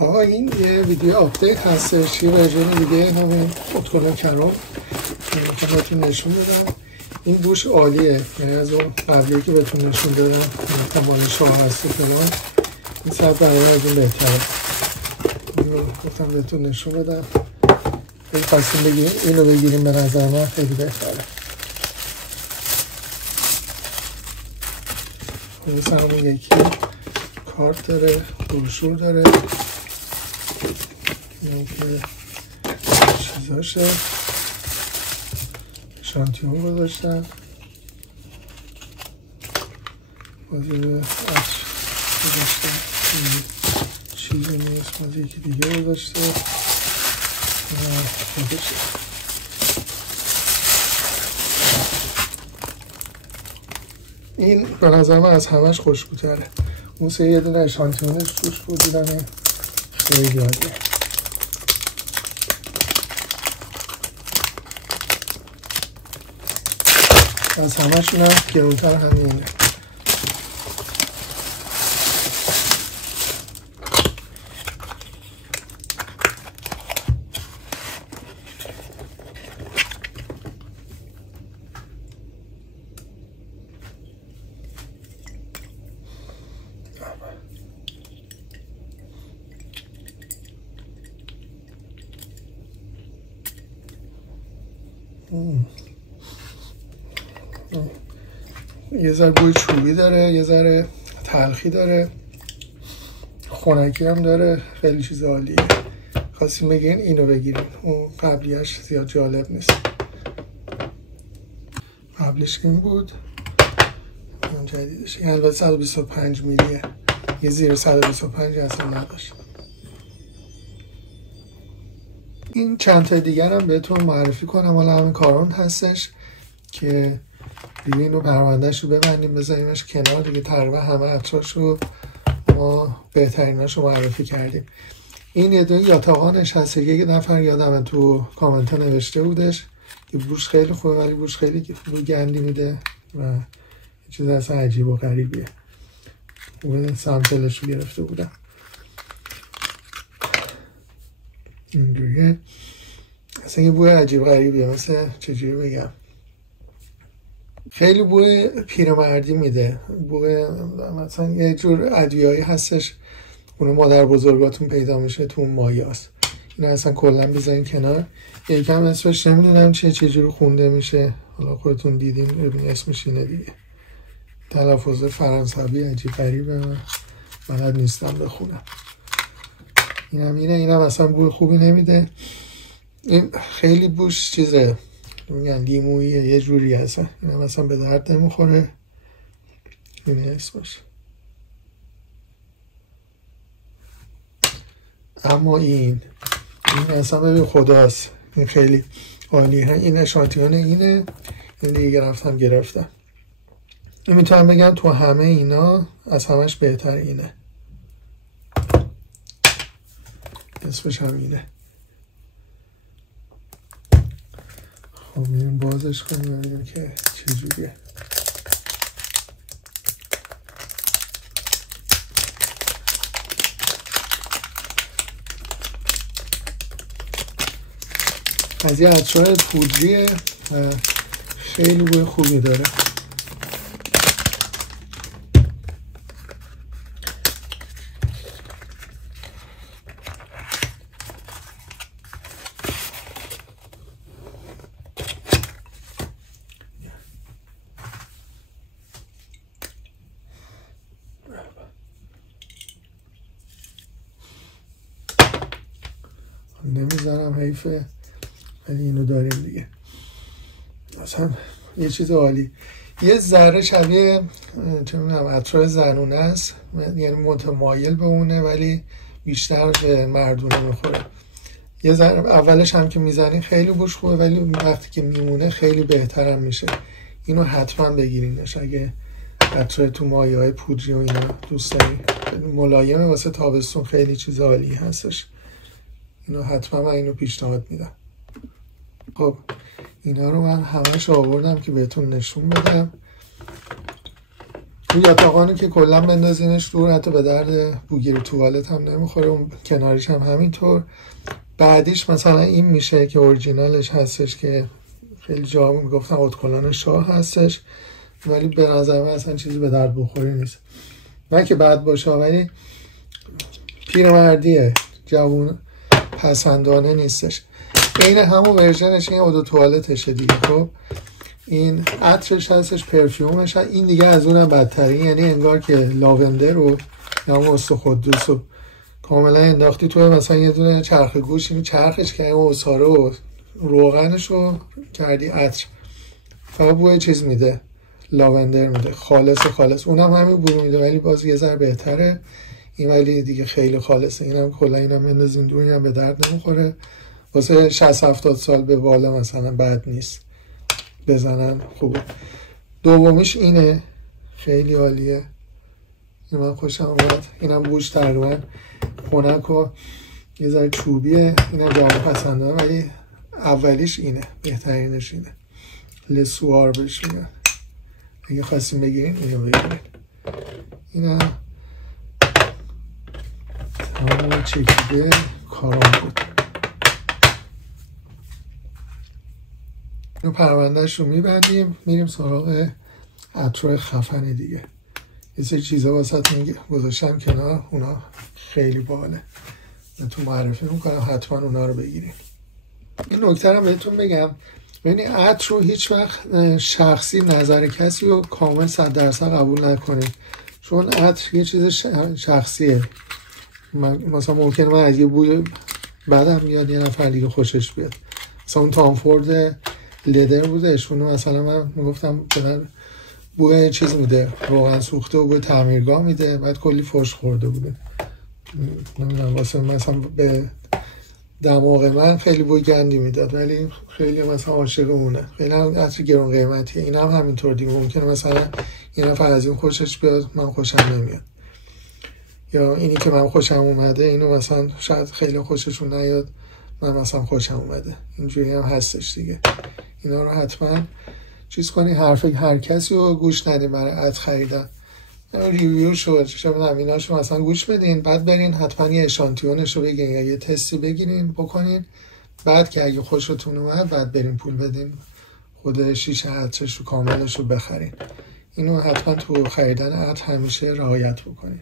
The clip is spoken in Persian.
آقا این یه ویدیو آپدیت هستش، یه ورژن دیگه همین اتکلون کرم که بهتون نشون بدم. این بوش عالیه، یعنی از اون قبلیه که بهتون نشون دادم مال شاه هست و فلان، این 100 برابر از اون بهتره. اینو گفتم بهتون نشون بدم. اگه خواستیم بگیریم اینو بگیریم، به نظر من خیلی بهتره. مثل همون یکی کارت داره، بروشور داره، این که چیزاشه، شانتیون گذاشتن، بازی عطر گذاشتن، چیزی نیست، بازی یکی دیگه گذاشته خودشه. این به نظر من از همش خوشبوتره. اون سه یه دونه اشانتیونش توش بود، دیدم خیلی عالیه. از همشون هم گرونتر همینه. یه ذره بوی چوبی داره، یه ذره تلخی داره، خنکی هم داره، خیلی چیز عالیه. خواستیم بگین اینو بگیرین، اون قبلیش زیاد جالب نیست. قبلش این بود، اون جدیدش این البته 125 میلیه، یه زیر 125 اصلا نداشت. این چند تا دیگر هم بهتون معرفی کنم، حالا همین کارون هستش که دیگه اینو پروندهش رو ببندیم بذاریمش کنار دیگه. تقریبا همه عطراش رو ما بهتریناش رو معرفی کردیم. این یه دونه یاتاقانش هست، یه نفر یادمه تو کامنت ها نوشته بودش که بوش خیلی خوبه ولی بوش خیلی بوی گندی میده و یه چیز اصلا عجیب و غریبیه. اون سمپلش رو گرفته بودم اینجوریه، اصلا یه بوی عجیب غریبیه، مثل چجوری بگم، خیلی بوی پیرمردی میده. بوی مثلا یه جور ادویه‌ای هستش اونو مادر بزرگاتون پیدا میشه تو اون مایاست. این اصلا کلا بذارین کنار. یکم اسمش نمیدونم چجوری خونده میشه، حالا خودتون دیدین ببین اسمش اینه دیگه. تلفظ فرانسوی عجیب غریبه، بلد نیستم بخونم. اینم اصلا بوی خوبی نمیده. این خیلی بوش چیزه، میگن لیموییه یه جوری هستن، این هم اصلا به درد نمیخوره. این اسمش. اما این اصلا ببین خداست، این خیلی عالیه. این اشانتیون اینه، این دیگه گرفتم. این میتونم بگم تو همه اینا از همش بهتر اینه. اسمش هم اینه. خب میریم بازش کنیم ببینیم که چجوریه. از یه عطرهای پودریه و خیلی بوی خوبی داره. نمیذارم حیفه، ولی اینو داریم دیگه. مثلا یه چیز عالی، یه ذره شبیه چه میدونم عطر زنونه است، یعنی متمایل به اونه ولی بیشتر به مردونه میخوره. یه ذره اولش هم که میزنین خیلی بوش خوبه ولی وقتی که میمونه خیلی بهتر هم میشه. اینو حتما بگیرینش اگه عطر تو مایه های پودری و اینا دوست دارین. ملایمه واسه تابستون، خیلی چیز عالی هستش. اینو حتما من اینو پیشنهاد میدم. خب اینا رو من همش آوردم که بهتون نشون بدم. اون یاتاقانو که کلا بندازینش دور، حتی به درد بوگیر توالت هم نمیخوره. اون کناریش هم همینطور. بعدیش مثلا این میشه که اورجینالش هستش که خیلی جا میگفتن اتکلان شاه هستش، ولی به نظر من اصلا چیزی به درد بخوری نیست. نه که بد باشه، ولی پیرمردیه، جوون پسندانه نیستش. این همون ورژنش، این اودو توالتشه دیگه. خب این عطرش هستش، پرفیومش هست. این دیگه از اونم بدترین، یعنی انگار که لاوندر رو یا همون استخدوس رو کاملا انداختی تو مثلا یه دونه چرخ گوش، اینو چرخش کردی و اصاره و روغنش رو کردی عطر، فقط بوی چیز میده، لاوندر میده، خالص. اونم همین بوی میده ولی باز یه ذره بهتره این، ولی دیگه خیلی خالصه. اینم کلا اینم بندازین دور، اینم به درد نمیخوره. واسه 60-70 سال به بالا مثلا بد نیست بزنن، خوبه. دومیش اینه، خیلی عالیه، این من خوشم اومد. اینم بوش تقریبا خنک و یه ذره چوبیه، اینم جوان پسندانه، ولی اولیش اینه، بهترینش اینه. لسوار بهش میگن. اگه خواستیم بگیرین اینو بگیرین. اینم تمام چکیده کارام بود. اینو پروندهش رو میبندیم، میریم سراغ عطر خفنی دیگه. یه سری چیزا واسه گذاشتم کنار، اونا خیلی باحاله، بهتون معرفی میکنم، حتما اونا رو بگیرین. این نکته رو بهتون بگم، ببینید عطر رو هیچ وقت شخصی نظر کسی رو کامل 100% قبول نکنید، چون عطر یه چیز شخصیه. مثلا ممکنه من از یه بوی بعدم میاد یه نفر دیگه خوشش بیاد. مثلا اون تام فورد لدر بودش، اونو مثلا من میگفتم که بوی چیز میده، روغن سوخته و بوی تعمیرگاه میده، بعد کلی فوش خورده بوده. نمیدونم واسه مثلا به دماغ من خیلی بوی گندی میداد، ولی خیلی مثلا عاشق اونه، خیلی هم عطر گرون قیمتیه. این هم همینطور دیگه، ممکنه مثلا این نفر از این خوشش بیاد، من خوشم نمیاد، یا اینی که من خوشم اومده اینو مثلا شاید خیلی خوششون نیاد، من مثلا خوشم اومده. اینجوری هم هستش دیگه. اینا رو حتما چیز کنی، حرف هر کسی رو گوش ندین برای عطر خریدن. ریویو شو چه بدونم ایناشو مثلا گوش بدین، بعد برین حتما یه اشانتیونش رو بگیرین یا یه تستی بگیرین بکنین، بعد که اگه خوشتون اومد بعد برین پول بدین خود شیشه عطرش رو کاملش رو بخرین. اینو حتما تو خریدن عطر همیشه رعایت بکنین.